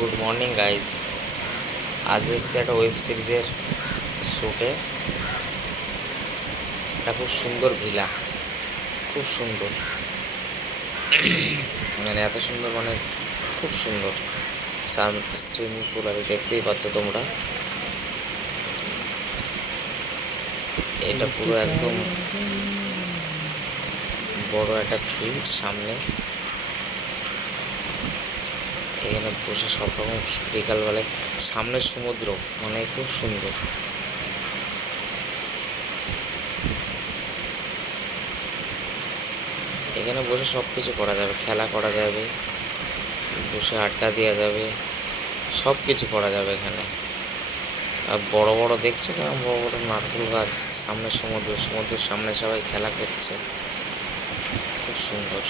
Good morning guys. আজ এসছে একটা ওয়েব সিরিজের শ্যুটে। এটা খুব সুন্দর ভিলা, খুব সুন্দর, মানে এত সুন্দর, মানে খুব সুন্দর। সুইমিং পুল আছে, দেখতেই পাচ্ছ তোমরা। এটা পুরো একদম বড় একটা ফিল্ড, সামনে এখানে বসে সব রকম বিকালবেলায় সামনে সমুদ্র, মানে খুব সুন্দর। এখানে বসে সব কিছু করা যাবে, খেলা করা যাবে, বসে আড্ডা দেওয়া যাবে, সব কিছু করা যাবে এখানে। আর বড় বড় দেখছো কেমন বড় বড় নারকেল গাছ, সামনে সমুদ্র, সমুদ্রের সামনে সবাই খেলা করছে, খুব সুন্দর।